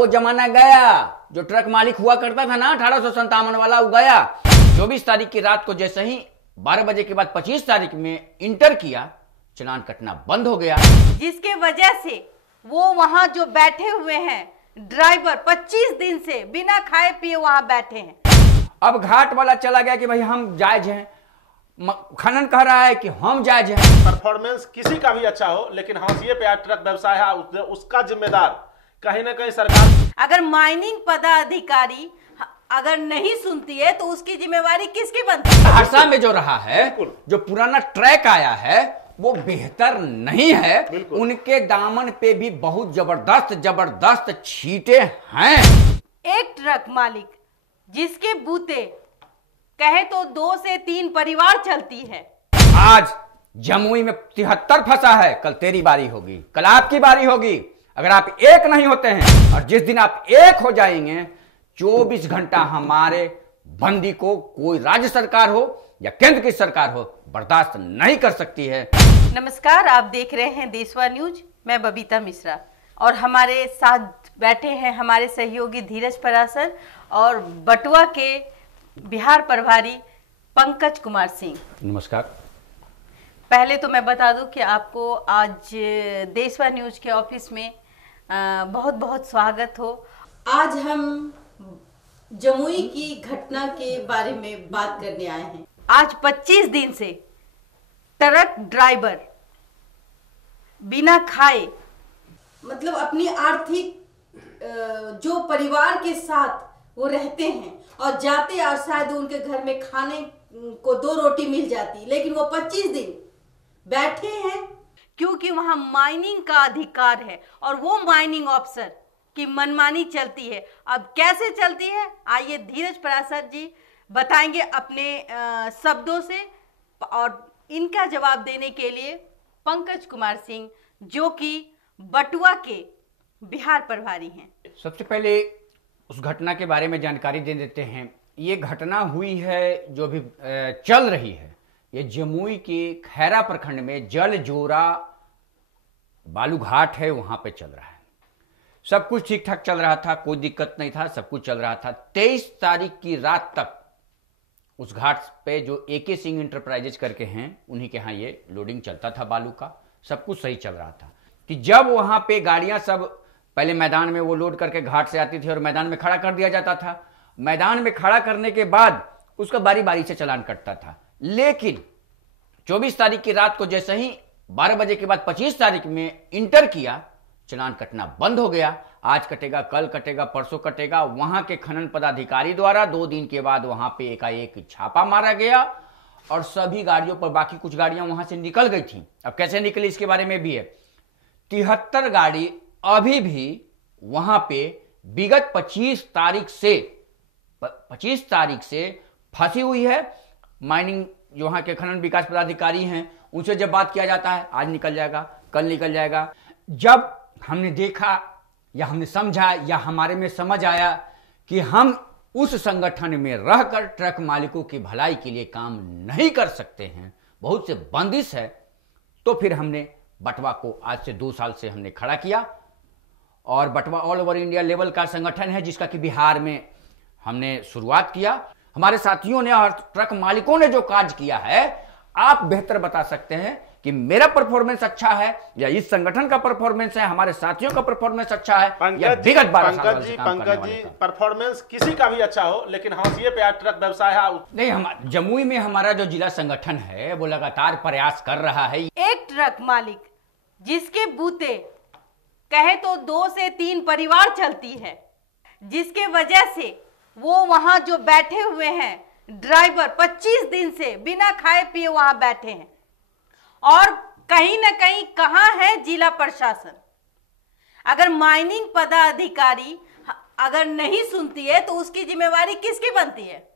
वो जमाना गया जो ट्रक मालिक हुआ करता था ना 1857 वाला, वो गया। 24 तारीख की रात को जैसे ही 12 बजे के बाद 25 तारीख में इंटर किया, चालान कटना बंद हो गया, जिसके वजह से वो वहां जो बैठे हुए हैं ड्राइवर 25 दिन से बिना खाए पिए वहां बैठे हैं। अब घाट वाला चला गया कि भाई हम जायज हैं, खनन कह रहा है कि हम जायज हैं। परफॉर्मेंस किसी का भी अच्छा हो, लेकिन हाशिए पे ट्रक व्यवसाय है, उसका जिम्मेदार कहीं ना कहीं सरकार। अगर माइनिंग पदाधिकारी अगर नहीं सुनती है तो उसकी जिम्मेवारी किसकी बनती है? सहरसा में जो रहा है, जो पुराना ट्रैक आया है वो बेहतर नहीं है। उनके दामन पे भी बहुत जबरदस्त छींटे हैं। एक ट्रक मालिक जिसके बूते कहे तो 2 से 3 परिवार चलती है, आज जमुई में 73 फंसा है। कल तेरी बारी होगी, कल आपकी बारी होगी। अगर आप एक नहीं होते हैं और जिस दिन आप एक हो जाएंगे, 24 घंटा हमारे बंदी को कोई राज्य सरकार हो या केंद्र की सरकार हो बर्दाश्त नहीं कर सकती है। नमस्कार, आप देख रहे हैं देशवा न्यूज। मैं बबीता मिश्रा और हमारे साथ बैठे हैं हमारे सहयोगी धीरज परासर और बटुआ के बिहार प्रभारी पंकज कुमार सिंह। नमस्कार। पहले तो मैं बता दूं कि आपको आज देशवा न्यूज के ऑफिस में बहुत बहुत स्वागत हो। आज हम जमुई की घटना के बारे में बात करने आए हैं। आज 25 दिन से ट्रक ड्राइवर बिना खाए, मतलब अपनी आर्थिक जो परिवार के साथ वो रहते हैं और जाते और शायद उनके घर में खाने को 2 रोटी मिल जाती, लेकिन वो 25 दिन बैठे हैं क्योंकि वहां माइनिंग का अधिकार है और वो माइनिंग अफसर की मनमानी चलती है। अब कैसे चलती है, आइए धीरज परासर जी बताएंगे अपने शब्दों से, और इनका जवाब देने के लिए पंकज कुमार सिंह जो कि बटुआ के बिहार प्रभारी हैं। सबसे पहले उस घटना के बारे में जानकारी दे देते हैं। ये घटना हुई है जो भी चल रही है, ये जमुई के खैरा प्रखंड में जल जोरा बालू घाट है, वहां पे चल रहा है। सब कुछ ठीक ठाक चल रहा था, कोई दिक्कत नहीं था, सब कुछ चल रहा था। 23 तारीख की रात तक उस घाट पे जो एके सिंह इंटरप्राइजेज करके हैं, उन्हीं के यहाँ ये लोडिंग चलता था बालू का, सब कुछ सही चल रहा था। कि जब वहां पे गाड़ियां सब पहले मैदान में वो लोड करके घाट से आती थी और मैदान में खड़ा कर दिया जाता था, मैदान में खड़ा करने के बाद उसका बारी बारी से चालान कटता था। लेकिन 24 तारीख की रात को जैसे ही 12 बजे के बाद 25 तारीख में इंटर किया, चालान कटना बंद हो गया। आज कटेगा, कल कटेगा, परसों कटेगा। वहां के खनन पदाधिकारी द्वारा 2 दिन के बाद वहां पे एकाएक छापा मारा गया और सभी गाड़ियों पर, बाकी कुछ गाड़ियां वहां से निकल गई थी। अब कैसे निकली इसके बारे में भी है। 73 गाड़ी अभी भी वहां पे विगत 25 तारीख से फंसी हुई है। माइनिंग जो वहां के खनन विकास पदाधिकारी हैं, उनसे जब बात किया जाता है, आज निकल जाएगा, कल निकल जाएगा। जब हमने देखा या हमने समझा या हमारे में समझ आया कि हम उस संगठन में रहकर ट्रक मालिकों की भलाई के लिए काम नहीं कर सकते हैं, बहुत से बंदिश है, तो फिर हमने बटवा को आज से 2 साल से हमने खड़ा किया। और बटवा ऑल ओवर इंडिया लेवल का संगठन है जिसका कि बिहार में हमने शुरुआत किया। हमारे साथियों ने और ट्रक मालिकों ने जो कार्य किया है, आप बेहतर बता सकते हैं कि मेरा परफॉर्मेंस अच्छा है या इस संगठन का परफॉर्मेंस है, हमारे साथियों का परफॉर्मेंस अच्छा है या विगत 12 साल से काम करने वाले का। परफॉर्मेंस किसी का भी अच्छा हो, लेकिन हाशिए पे ट्रक व्यवसाय है। नहीं, हम जमुई में हमारा जो जिला संगठन है वो लगातार प्रयास कर रहा है। एक ट्रक मालिक जिसके बूते कहे तो 2 से 3 परिवार चलती है, जिसके वजह से वो वहां जो बैठे हुए हैं ड्राइवर 25 दिन से बिना खाए पिए वहां बैठे हैं। और कहीं ना कहीं कहां है जिला प्रशासन? अगर माइनिंग पदाधिकारी अगर नहीं सुनती है तो उसकी जिम्मेवारी किसकी बनती है?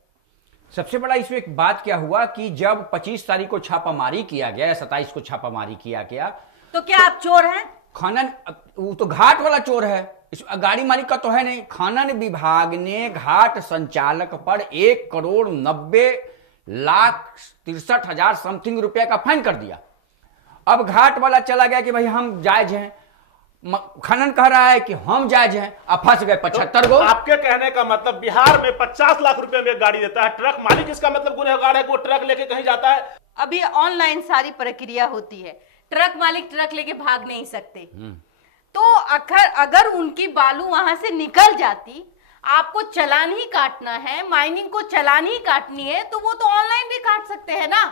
सबसे बड़ा इसमें एक बात क्या हुआ कि जब 25 तारीख को छापामारी किया गया, 27 को छापामारी किया गया, तो क्या आप चोर हैं? खनन, वो तो घाट वाला चोर है, इस गाड़ी मालिक का तो है नहीं। खनन विभाग ने घाट संचालक पर 1,90,63,000 समथिंग रुपया का फाइन कर दिया। अब घाट वाला चला गया कि भाई हम जायज हैं, खनन कह रहा है कि हम जायज हैं, अब फंस गए 75 गो। आपके कहने का मतलब बिहार में 50 लाख रुपए में एक गाड़ी देता है ट्रक मालिक, इसका मतलब गुनहगार है कि वो ट्रक लेके कहीं जाता है? अभी ऑनलाइन सारी प्रक्रिया होती है, ट्रक मालिक ट्रक लेके भाग नहीं सकते। तो अगर उनकी बालू वहां से निकल जाती, आपको चालान ही काटना है, माइनिंग को चालान ही काटनी है, तो वो तो ऑनलाइन भी काट सकते हैं ना।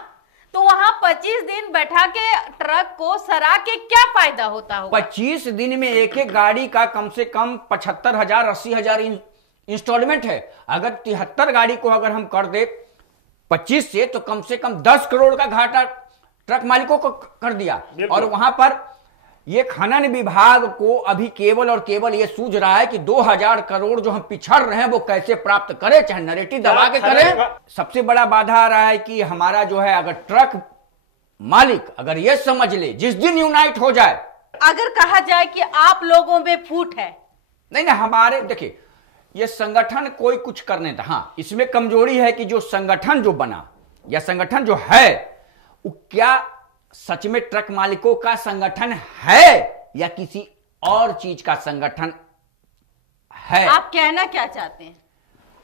तो वहां 25 दिन बैठा के ट्रक को सरा के क्या फायदा होता होगा? 25 दिन में एक एक गाड़ी का कम से कम 75,000 80,000 इंस्टॉलमेंट है। अगर 73 गाड़ी को अगर हम कर दे 25 से, तो कम से कम 10 करोड़ का घाटा ट्रक मालिकों को कर दिया। और वहां पर ये खनन विभाग को अभी केवल और केवल ये सूझ रहा है कि 2000 करोड़ जो हम पिछड़ रहे हैं वो कैसे प्राप्त करें, चाहे नरेटिव दबा के करें। सबसे बड़ा बाधा आ रहा है कि हमारा जो है, अगर ट्रक मालिक अगर ये समझ ले, जिस दिन यूनाइट हो जाए, अगर कहा जाए कि आप लोगों में फूट है, नहीं हमारे देखिए, ये संगठन कोई कुछ करने था। हाँ, इसमें कमजोरी है कि जो संगठन जो बना या संगठन जो है, वो क्या सच में ट्रक मालिकों का संगठन है या किसी और चीज का संगठन है? आप कहना क्या चाहते हैं?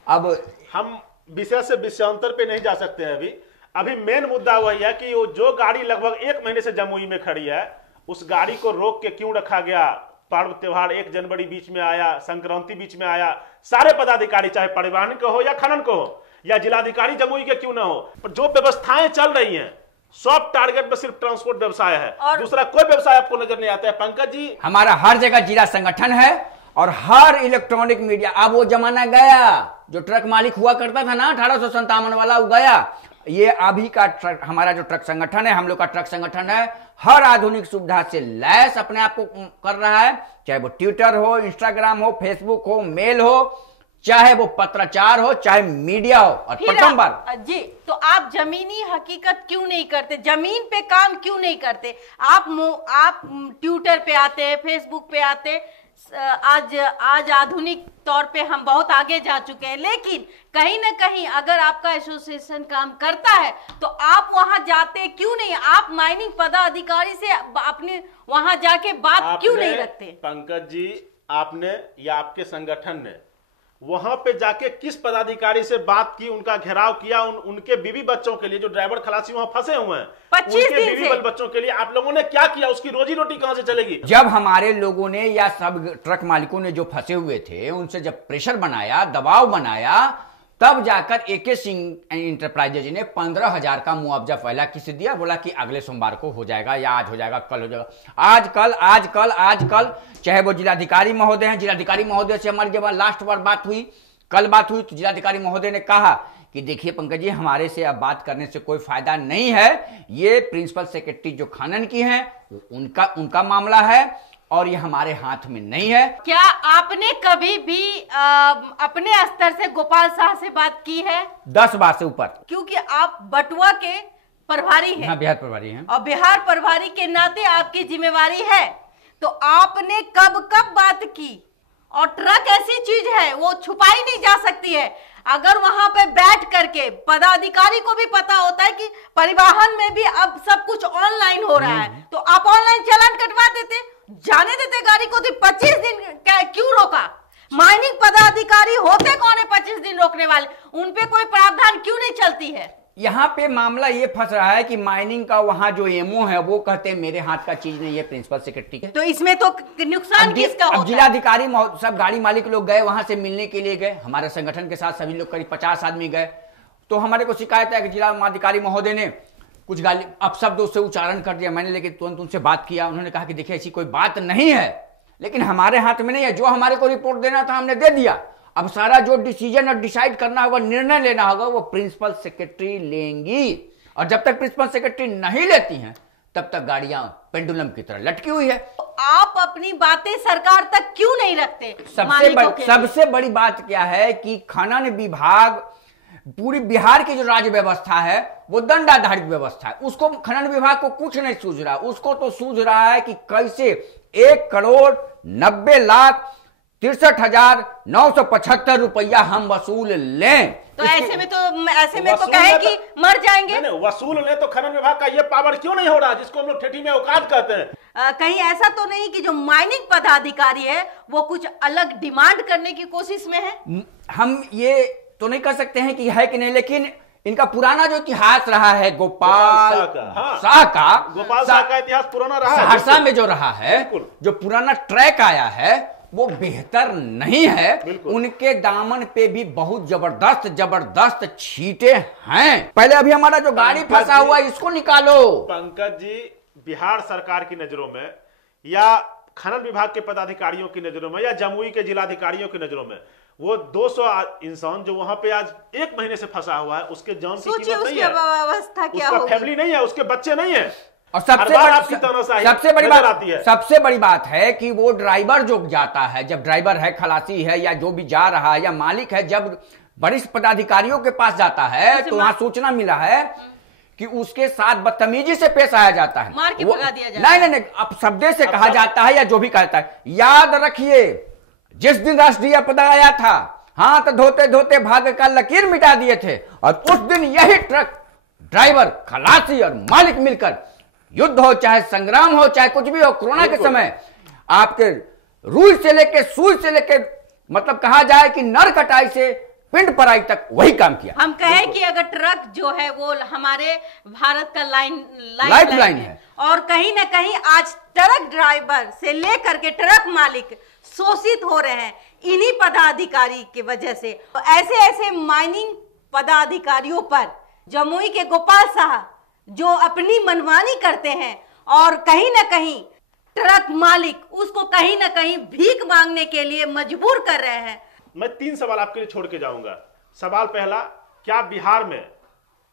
अब हम विषय से विषयांतर पे नहीं जा सकते हैं। अभी मेन मुद्दा वही है कि वो जो गाड़ी लगभग 1 महीने से जमुई में खड़ी है, उस गाड़ी को रोक के क्यों रखा गया? पर्व त्योहार 1 जनवरी बीच में आया, संक्रांति बीच में आया, सारे पदाधिकारी चाहे परिवहन को हो या खनन को हो या जिलाधिकारी जमुई के क्यों ना हो, जो व्यवस्थाएं चल रही हैं, सॉफ्ट टारगेट में सिर्फ ट्रांसपोर्ट व्यवसाय है, दूसरा कोई व्यवसाय आपको नजर नहीं आता है। पंकज जी, हमारा हर जगह जिला संगठन है और हर इलेक्ट्रॉनिक मीडिया। अब वो जमाना गया जो ट्रक मालिक हुआ करता था ना 1857 वाला, वो गया। ये अभी का ट्रक, हमारा जो ट्रक संगठन है, हम लोग का ट्रक संगठन है, हर आधुनिक सुविधा से लैस अपने आप को कर रहा है, चाहे वो ट्विटर हो, इंस्टाग्राम हो, फेसबुक हो, मेल हो, चाहे वो पत्राचार हो, चाहे मीडिया हो। और प्रथम बार जी, तो आप जमीनी हकीकत क्यों नहीं करते? जमीन पे काम क्यों नहीं करते? आप ट्विटर पे आते हैं, फेसबुक पे आते। आज आधुनिक तौर पे हम बहुत आगे जा चुके हैं, लेकिन कहीं ना कहीं अगर आपका एसोसिएशन काम करता है तो आप वहां जाते क्यों नहीं? आप माइनिंग पदाधिकारी से अपने वहां जाके बात क्यों नहीं रखते? पंकज जी, आपने या आपके संगठन ने वहां पे जाके किस पदाधिकारी से बात की, उनका घेराव किया, उनके बीवी बच्चों के लिए, जो ड्राइवर खलासी वहां फंसे हुए हैं, 25 उनके दिन बीवी बच्चों के लिए आप लोगों ने क्या किया? उसकी रोजी रोटी कहां से चलेगी? जब हमारे लोगों ने या सब ट्रक मालिकों ने जो फंसे हुए थे, उनसे जब प्रेशर बनाया, दबाव बनाया, तब जाकर एके सिंह इंटरप्राइजेज ने 15,000 का मुआवजा पहला किसे दिया, बोला कि अगले सोमवार को हो जाएगा या आज हो जाएगा, कल हो जाएगा। आजकल चाहे वो जिलाधिकारी महोदय हैं, जिलाधिकारी महोदय से हमारी जब लास्ट बार बात हुई, कल बात हुई, तो जिलाधिकारी महोदय ने कहा कि देखिए पंकज जी, हमारे से अब बात करने से कोई फायदा नहीं है, ये प्रिंसिपल सेक्रेटरी जो खनन की हैं उनका मामला है और ये हमारे हाथ में नहीं है। क्या आपने कभी भी अपने स्तर से गोपाल शाह से बात की है? 10 बार से ऊपर, क्योंकि आप बटुआ के प्रभारी हैं। हाँ, बिहार प्रभारी हैं, और बिहार प्रभारी के नाते आपकी जिम्मेवारी है, तो आपने कब बात की? और ट्रक ऐसी चीज है, वो छुपाई नहीं जा सकती है। अगर वहां पे बैठ करके पदाधिकारी को भी पता होता है कि परिवहन में भी अब सब कुछ ऑनलाइन हो रहा है, तो आप ऑनलाइन चालान कटवा देते, जाने देते गाड़ी को। तो 25 दिन क्यों रोका? माइनिंग पदाधिकारी होते कौन है 25 दिन रोकने वाले? उनपे कोई प्रावधान क्यों नहीं चलती है? यहाँ पे मामला ये फंस रहा है कि माइनिंग का वहां जो एमओ है वो कहते हैं मेरे हाथ का चीज नहीं है, प्रिंसिपल सेक्रेटरी है। तो इसमें तो नुकसान किसका होता है? जिलाधिकारी सब गाड़ी मालिक लोग गए, वहां से मिलने के लिए गए, हमारे संगठन के साथ सभी लोग करीब 50 आदमी गए। तो हमारे को शिकायत है कि जिलाधिकारी महोदय ने कुछ गाली अपशब्द उससे उच्चारण कर दिया। मैंने लेकिन तुरंत उनसे बात किया, उन्होंने कहा कि देखिए ऐसी कोई बात नहीं है, लेकिन हमारे हाथ में नहीं है, जो हमारे को रिपोर्ट देना था हमने दे दिया। अब सारा जो डिसीजन और डिसाइड करना होगा, निर्णय लेना होगा, वो प्रिंसिपल सेक्रेटरी लेंगी। और जब तक प्रिंसिपल सेक्रेटरी नहीं लेती हैं तब तक गाड़ियां पेंडुलम की तरह लटकी हुई है। तो आप अपनी बातें सरकार तक क्यों नहीं रखते? सबसे बड़ी बात क्या है कि खनन विभाग, पूरी बिहार की जो राज्य व्यवस्था है वो दंडाधारित व्यवस्था है, उसको खनन विभाग को कुछ नहीं सूझ रहा। उसको तो सूझ रहा है कि कैसे 1,90,00,000 63,975 रुपया हम वसूल लें। तो ऐसे में तो कहे कि मर जाएंगे। नहीं, वसूल ले तो खनन विभाग का ये पावर क्यों नहीं हो रहा, जिसको हम लोग ठेठी में औकात कहते हैं। कहीं ऐसा तो नहीं कि जो माइनिंग पदाधिकारी है वो कुछ अलग डिमांड करने की कोशिश में है? हम ये तो नहीं कर सकते हैं कि है कि नहीं, लेकिन इनका पुराना जो इतिहास रहा है गोपाल शाह का इतिहास पुराना रहा है, सहरसा में जो रहा है, जो पुराना ट्रैक आया है वो बेहतर नहीं है। उनके दामन पे भी बहुत जबरदस्त छींटे हैं। पहले अभी हमारा जो गाड़ी फंसा हुआ है इसको निकालो। पंकज जी, बिहार सरकार की नजरों में या खनन विभाग के पदाधिकारियों की नजरों में या जमुई के जिलाधिकारियों की नजरों में वो 200 इंसान जो वहां पे आज 1 महीने से फंसा हुआ है, उसके जान की कीमत नहीं है, अवस्था क्या उसका फैमिली नहीं है, उसके बच्चे नहीं है। और सबसे बड़ी बात है कि वो ड्राइवर जो जाता है, जब ड्राइवर है, खलासी है या जो भी जा रहा है या मालिक है, जब वरिष्ठ पदाधिकारियों के पास जाता है तो वहां सूचना मिला है कि उसके साथ बदतमीजी से पेश आया जाता है, मार के भगा दिया जाता है। नहीं, अब शब्द से कहा जाता है या जो भी कहता है। याद रखिए, जिस दिन राष्ट्रीय पद आया था, हाथ धोते धोते भाग्य का लकीर मिटा दिए थे, और उस दिन यही ट्रक ड्राइवर, खलासी और मालिक मिलकर, युद्ध हो चाहे संग्राम हो चाहे कुछ भी हो, कोरोना के समय आपके रूई से लेके सुई से लेके, मतलब कहा जाए कि नर कटाई से पिंड पराई तक वही काम किया। हम कहें कि अगर ट्रक जो है वो हमारे भारत का लाइफ लाइन है, और कहीं ना कहीं आज ट्रक ड्राइवर से लेकर के ट्रक मालिक शोषित हो रहे हैं इन्हीं पदाधिकारी की वजह से। तो ऐसे माइनिंग पदाधिकारियों पर जमुई के गोपाल शाह जो अपनी मनमानी करते हैं, और कहीं ना कहीं ट्रक मालिक उसको कहीं ना कहीं भीख मांगने के लिए मजबूर कर रहे हैं। मैं 3 सवाल आपके लिए छोड़ के जाऊंगा। सवाल पहला, क्या बिहार में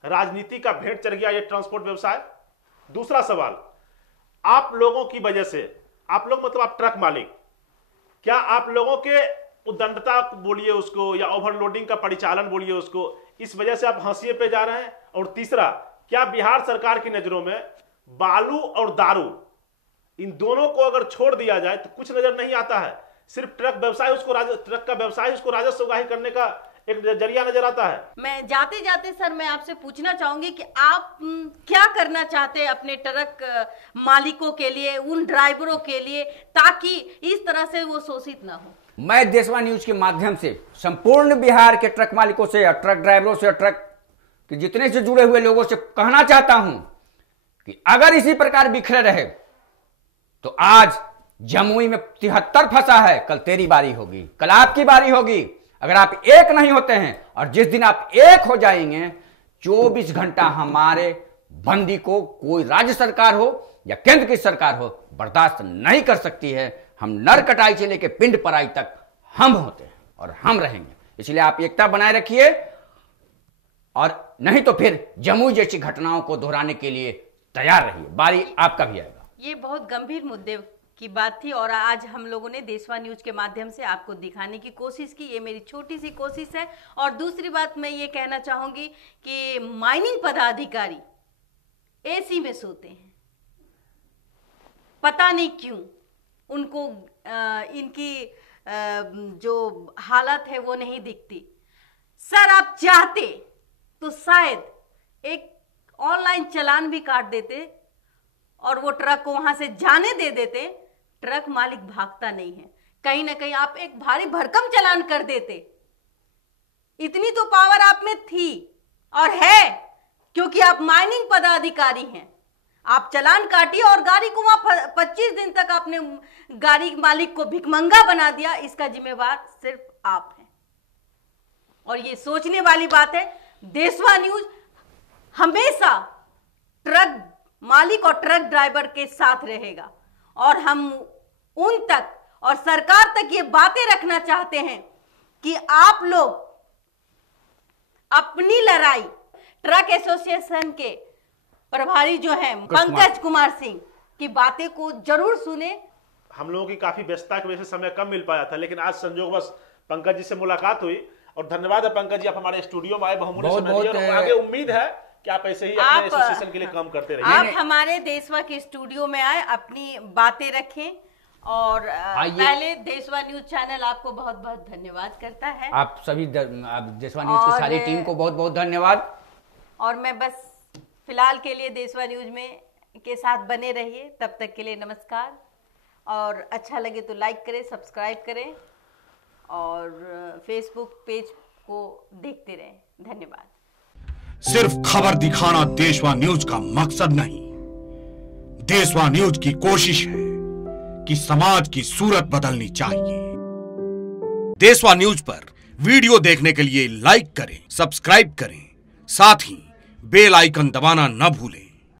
राजनीति का भेंट चढ़ गया ये ट्रांसपोर्ट व्यवसाय? दूसरा सवाल, आप लोगों की वजह से, आप लोग मतलब आप ट्रक मालिक, क्या आप लोगों के उद्दंडता बोलिए उसको या ओवरलोडिंग का परिचालन बोलिए उसको, इस वजह से आप हाशिए पे जा रहे हैं? और तीसरा, क्या बिहार सरकार की नजरों में बालू और दारू, इन दोनों को अगर छोड़ दिया जाए तो कुछ नजर नहीं आता है? सिर्फ ट्रक का व्यवसाय उसको राजस्व उगाही करने का एक जरिया नजर आता है। मैं जाते जाते सर मैं आपसे पूछना चाहूंगी कि आप क्या करना चाहते हैं अपने ट्रक मालिकों के लिए, उन ड्राइवरों के लिए, ताकि इस तरह से वो शोषित ना हो? मैं देशवा न्यूज के माध्यम से संपूर्ण बिहार के ट्रक मालिकों से या ट्रक ड्राइवरों से, ट्रक के जितने से जुड़े हुए लोगों से कहना चाहता हूं कि अगर इसी प्रकार बिखरे रहे तो आज जमुई में 73 फंसा है, कल तेरी बारी होगी, कल आपकी बारी होगी। अगर आप एक नहीं होते हैं, और जिस दिन आप एक हो जाएंगे, 24 घंटा हमारे बंदी को कोई राज्य सरकार हो या केंद्र की सरकार हो बर्दाश्त नहीं कर सकती है। हम नर कटाई से लेकर पिंड पराई तक हम होते हैं और हम रहेंगे। इसलिए आप एकता बनाए रखिए, और नहीं तो फिर जमुई जैसी घटनाओं को दोहराने के लिए तैयार रहिए। बारी आपका भी आएगा। ये बहुत गंभीर मुद्दे की बात थी, और आज हम लोगों ने देशवा न्यूज के माध्यम से आपको दिखाने की कोशिश की। ये मेरी छोटी सी कोशिश है। और दूसरी बात मैं ये कहना चाहूंगी कि माइनिंग पदाधिकारी एसी में सोते हैं, पता नहीं क्यों उनको इनकी जो हालत है वो नहीं दिखती। सर आप चाहते तो शायद एक ऑनलाइन चालान भी काट देते और वो ट्रक को वहां से जाने दे देते। ट्रक मालिक भागता नहीं है, कहीं ना कहीं आप एक भारी भरकम चालान कर देते। इतनी तो पावर आप में थी और है, क्योंकि आप माइनिंग पदाधिकारी हैं। आप चालान काटिए और गाड़ी को वहां 25 दिन तक आपने गाड़ी मालिक को भिखमंगा बना दिया। इसका जिम्मेवार सिर्फ आप हैं। और ये सोचने वाली बात है, देशवा न्यूज हमेशा ट्रक मालिक और ट्रक ड्राइवर के साथ रहेगा, और हम उन तक और सरकार तक ये बातें रखना चाहते हैं कि आप लोग अपनी लड़ाई ट्रक एसोसिएशन के प्रभारी जो हैं पंकज कुमार सिंह की बातें को जरूर सुने। हम लोगों की काफी व्यस्तता की वजह से समय कम मिल पाया था, लेकिन आज संयोगवश पंकज जी से मुलाकात हुई, और धन्यवाद है पंकज जी, आप हमारे स्टूडियो में आए, बहुमूल्य समय दिए, और आगे उम्मीद है कि आप ऐसे ही अपने एसोसिएशन के लिए काम करते रहिए। आप हमारे देशवा के स्टूडियो में आए, अपनी बातें रखें और पहले देशवा न्यूज चैनल आपको बहुत बहुत धन्यवाद करता है। आप सभी देशवा न्यूज की सारी टीम को बहुत बहुत धन्यवाद। और मैं बस फिलहाल के लिए देशवा न्यूज में के साथ बने रहिए, तब तक के लिए नमस्कार। और अच्छा लगे तो लाइक करें, सब्सक्राइब करें और फेसबुक पेज को देखते रहें। धन्यवाद। सिर्फ खबर दिखाना देशवा न्यूज का मकसद नहीं, देशवा न्यूज की कोशिश है कि समाज की सूरत बदलनी चाहिए। देशवा न्यूज पर वीडियो देखने के लिए लाइक करें, सब्सक्राइब करें, साथ ही बेल आइकन दबाना न भूलें।